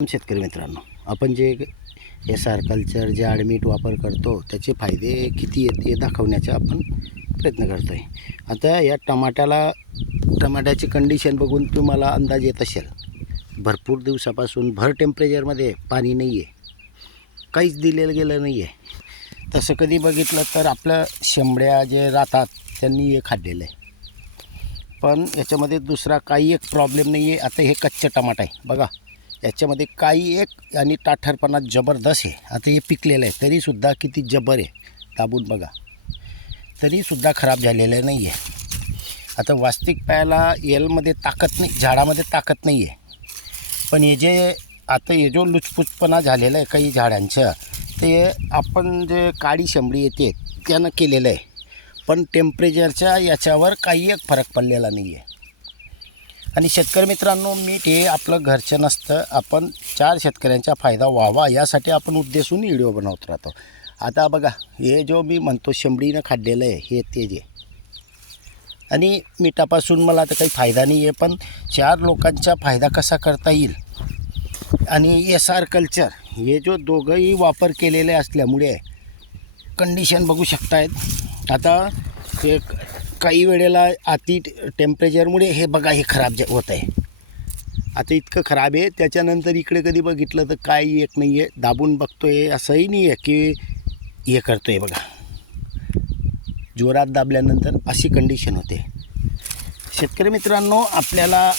शेतकरी मित्रांनो, आपण जे SR कल्चर जे आडमीट वापर करतो त्याचे फायदे किती येते दाखवण्याचा आपण प्रयत्न करतो आहे. आता या टमाट्याची कंडिशन बघून तुम्हाला अंदाज येत असेल. भरपूर दिवसापासून भर टेम्परेचरमध्ये पाणी नाही आहे, काहीच दिलेलं गेलं नाही आहे. तसं कधी बघितलं तर आपलं शेंबड्या जे राहतात त्यांनी हे खाल्लेलं आहे. पण याच्यामध्ये दुसरा काही एक प्रॉब्लेम नाही आहे. आता हे कच्चं टमाटा आहे बघा, याच्यामध्ये काही एक आणि टाठरपणा जबरदस्त आहे. आता हे पिकलेलं आहे तरीसुद्धा किती जबर आहे, दाबून बघा, तरीसुद्धा खराब झालेलं नाही आहे. आता वास्तविक पाहायला येलमध्ये ताकद नाही, झाडामध्ये ताकद नाही आहे. पण हे जे आता हे जो लुचपुचपणा झालेला आहे काही झाडांचं, ते आपण जे काळी शेंबडी येते त्यानं केलेलं आहे. पण टेम्परेचरच्या याच्यावर काही एक फरक पडलेला नाही आहे. आणि शेतकरी मित्रांनो, मीठ हे आपलं घरचं नसतं. आपण 4 शेतकऱ्यांचा फायदा व्हावा यासाठी आपण उद्देशून व्हिडिओ बनवत राहतो. आता बघा, हे जो मी म्हणतो शेंबडीनं खाल्लेलं आहे हे तेज आहे. आणि मिठापासून मला आता काही फायदा नाही आहे, पण 4 लोकांचा फायदा कसा करता येईल. आणि SR कल्चर हे जो दोघंही वापर केलेले असल्यामुळे कंडिशन बघू शकतायत. आता हे काही वेळेला अति टेम्परेचरमुळे हे बघा हे खराब होत आहे. आता इतकं खराब आहे, त्याच्यानंतर इकडे कधी बघितलं तर काही एक नाही आहे. दाबून बघतो आहे असंही नाही आहे की हे करतो आहे बघा, जोरात दाबल्यानंतर अशी कंडिशन होते. शेतकरी मित्रांनो, आपल्याला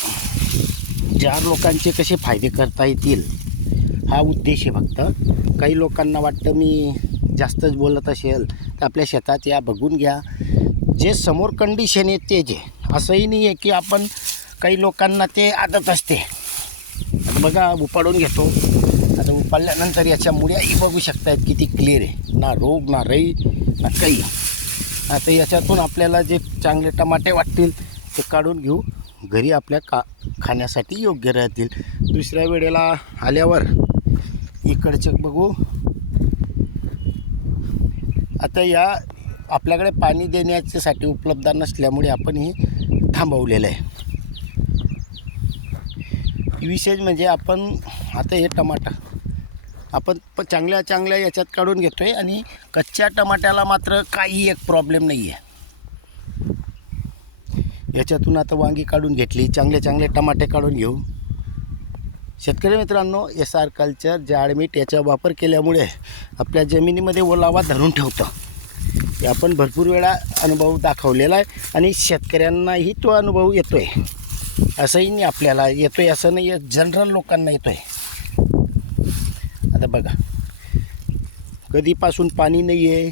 4 लोकांचे कसे फायदे करता येतील हा उद्देश आहे फक्त. काही लोकांना वाटतं मी जास्तच बोलत असेल तर आपल्या शेतात या, बघून घ्या. जे समोर कंडिशन आहे ते जे असंही नाही आहे की आपण काही लोकांना ते आदत असते. आता बघा उपाडून घेतो. आता उपाडल्यानंतर याच्या मुळ्याही बघू शकतायत किती क्लिअर आहे, ना रोग ना रई ना काही. आता याच्यातून आपल्याला जे चांगले टमाटे वाटतील ते काढून घेऊ, घरी आपल्या खाण्यासाठी योग्य राहतील. दुसऱ्या वेळेला आल्यावर इकडचे बघू. आता या आपल्याकडे पाणी देण्याच्यासाठी उपलब्ध नसल्यामुळे आपण हे थांबवलेलं आहे. विशेष म्हणजे आपण आता हे टमाटा आपण चांगल्या याच्यात काढून घेतो आहे. आणि कच्च्या टमाट्याला मात्र काही एक प्रॉब्लेम नाही आहे. याच्यातून आता वांगी काढून घेतली, चांगले टमाटे काढून घेऊ. शेतकरी मित्रांनो, SR कल्चर जाडमीठ याचा वापर केल्यामुळे आपल्या जमिनीमध्ये ओलावा धरून ठेवतं. हे आपण भरपूर वेळा अनुभव दाखवलेला आहे आणि शेतकऱ्यांनाही तो अनुभव येतो आहे. असंही नाही आपल्याला येतो आहे असं नाही आहे, जनरल लोकांना येतो आहे. आता बघा, कधीपासून पाणी नाही आहे.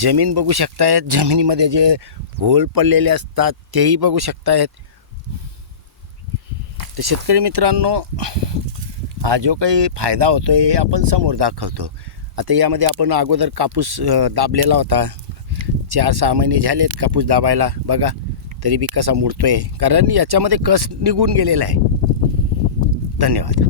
जमीन बघू शकतायत, जमिनीमध्ये जे होल पडलेले असतात तेही बघू शकतायत. तर शेतकरी मित्रांनो, हा जो काही फायदा होतो आहे हे आपण समोर दाखवतो. आता यामध्ये आपण अगोदर कापूस दाबलेला होता, 4-6 महिने झालेत कापूस दाबायला बघा, तरी बी कसा मुडतो आहे, कारण याच्यामध्ये कस निघून गेलेला आहे. धन्यवाद.